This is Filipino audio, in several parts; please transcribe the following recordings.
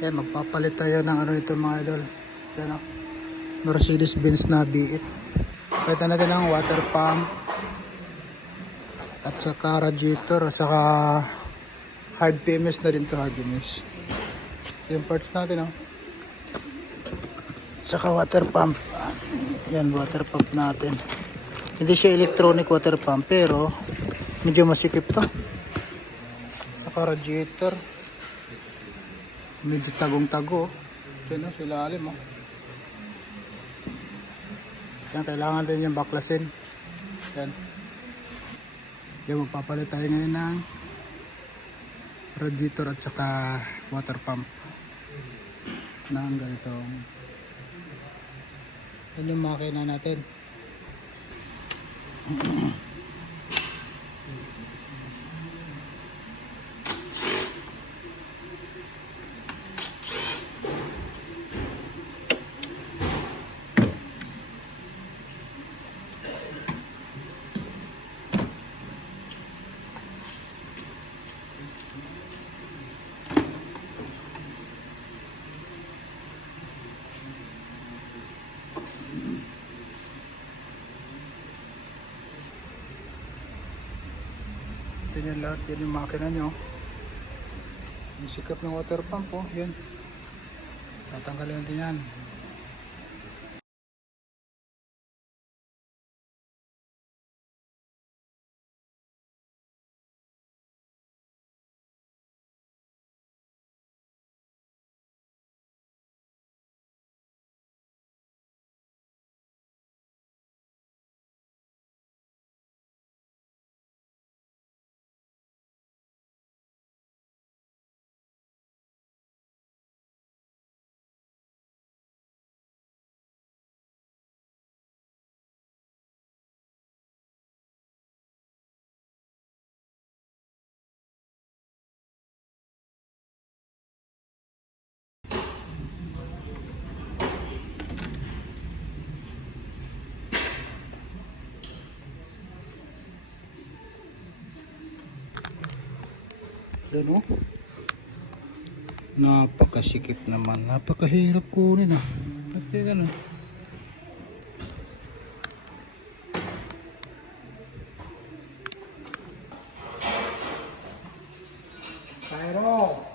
Yan, magpapalit tayo ng ano nito mga idol. Yan o. Mercedes-Benz na B8. Palitan natin ng water pump. At saka radiator. At saka hard PMS na din to, hard PMS. Yung parts natin o. Saka water pump. Yan, water pump natin. Hindi siya electronic water pump pero medyo masikip to. Saka radiator. Medyo tagong-tago. Yan o, sila alim o. Yan, kailangan din yung baklasin. Yan. Yan, magpapalit tayo ngayon ng radiator at saka water pump. Ng ganitong. Yan yung makina natin. Yan lahat, yan yung makina nyo. Yung sikap ng water pump oh, yan. Tatanggalin natin yan. Yan o. Napakasikip naman. Napakahirap kunin ah. Kasi gano'n. Cairo!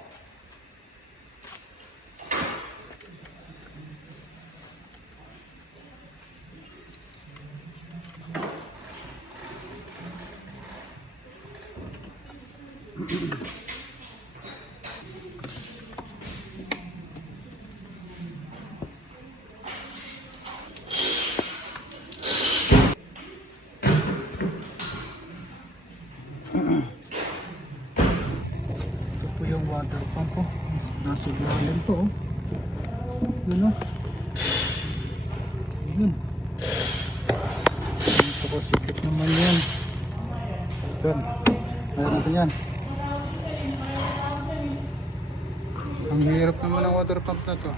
Ito po yung water pump po. Nasa ilalim po oh. Yun oh. Yun. Napakasikip naman yan. Yan. Mayroon natin yan. Ang hirap naman ng water pump na to.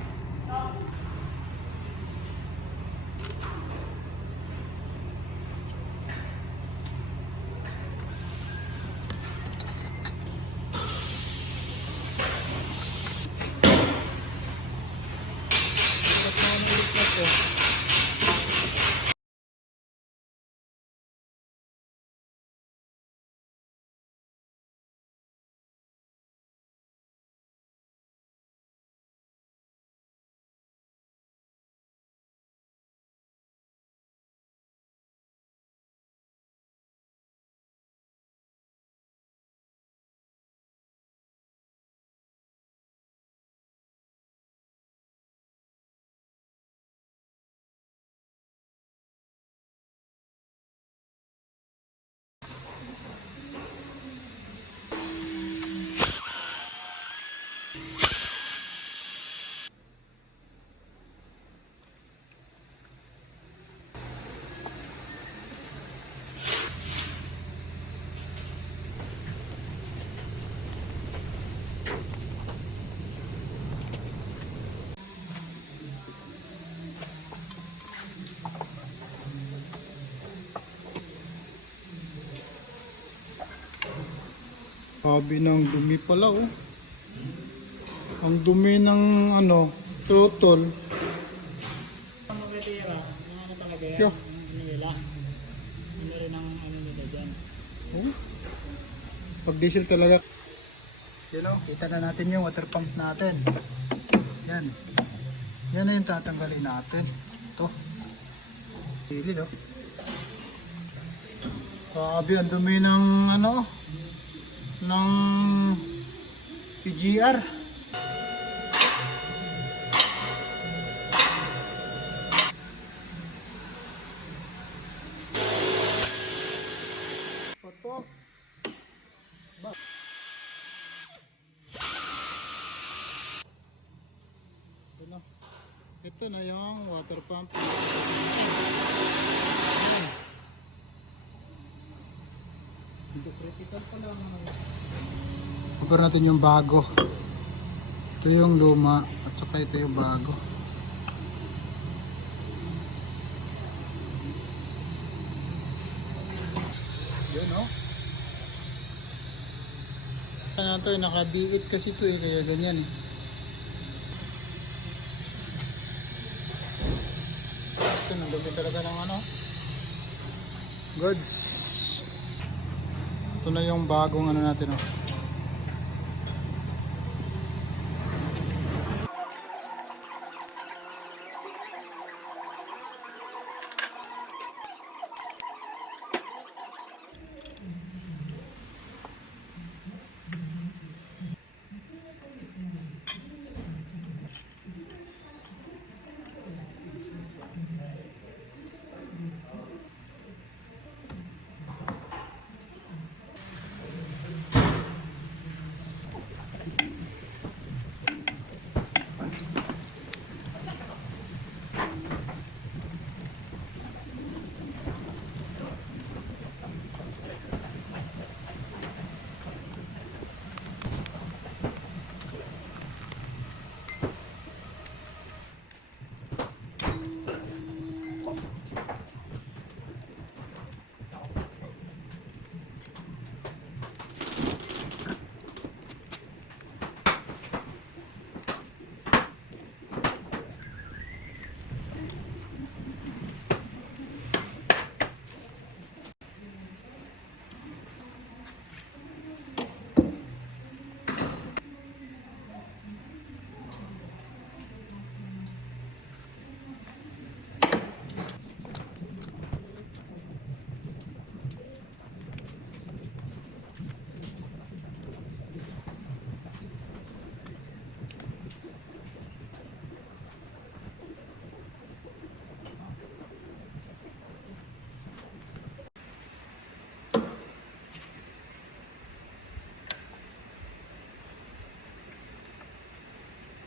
Sabi ng dumi pala oh. Ang dumi ng ano, throttle. Ang makitira, yung ano talaga yan, Yo. yung nila. Ano rin ang ano nila dyan. Oh. Pag diesel talaga. Yun o, kita na natin yung water pump natin. Yan. Yan na yung tatanggalin natin. Ito. Silid o. Grabe, ang dumi ng ano, ng PGR. Patok. Ito na yung water pump. Critical pa lang. Compare natin yung bago. Ito yung luma at saka ito yung bago. Yun o. Ano ito, nakabiit kasi ito eh, kaya ganyan eh. Ito, nandumi talaga ng ano. Good. Ito na yung bagong ano natin oh.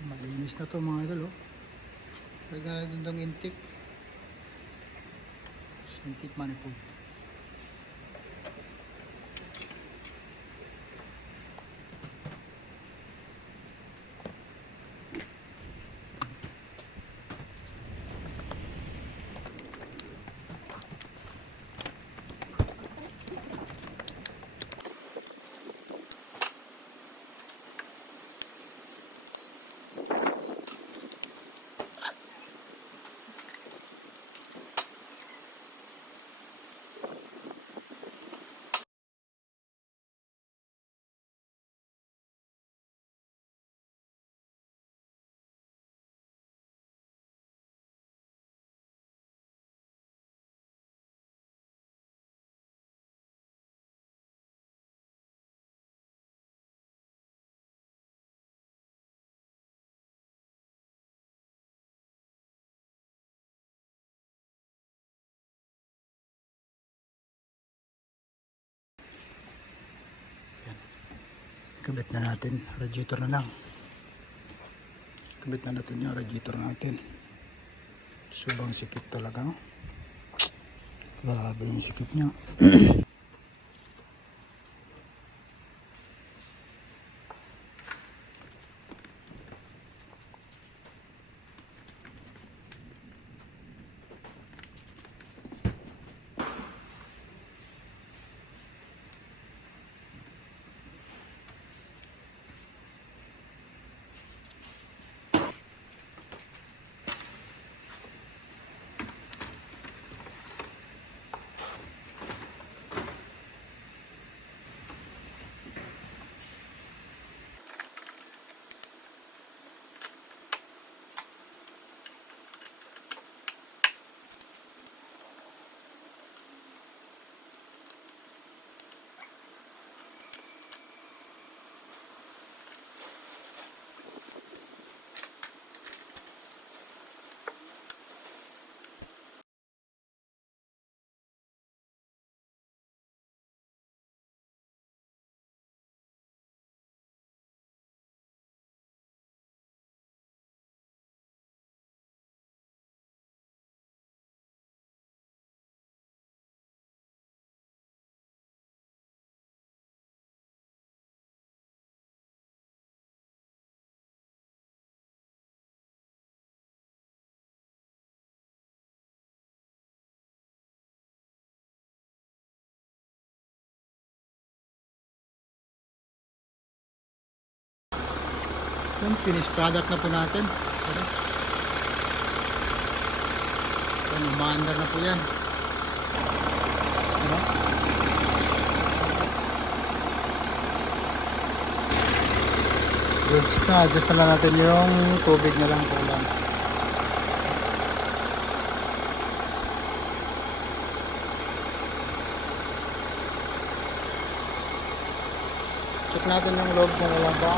Malinis na to mga idol oh. Lagyan natin itong intake. Intake manifold. Kabit na natin, radiator na lang. Kabit na natin yung radiator natin. Subang sikip talaga. Grabe yung sikip niya. Yung finished product na po natin. Yan, umaandar na po yan. Ano? Goods na, adjust na lang natin yung tubig na lang po lang. Check natin yung loob na lang ba.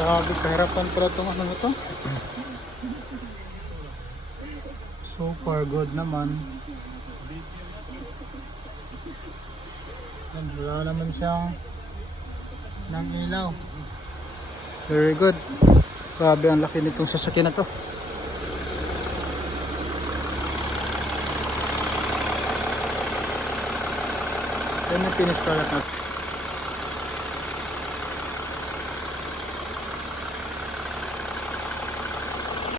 Grabe, kahirapan pala itong ano na to. Super good naman. Yan, wala naman siyang ng ilaw. Very good. Grabe, ang laki nitong sasakyan na to. Yan yung finished product natin.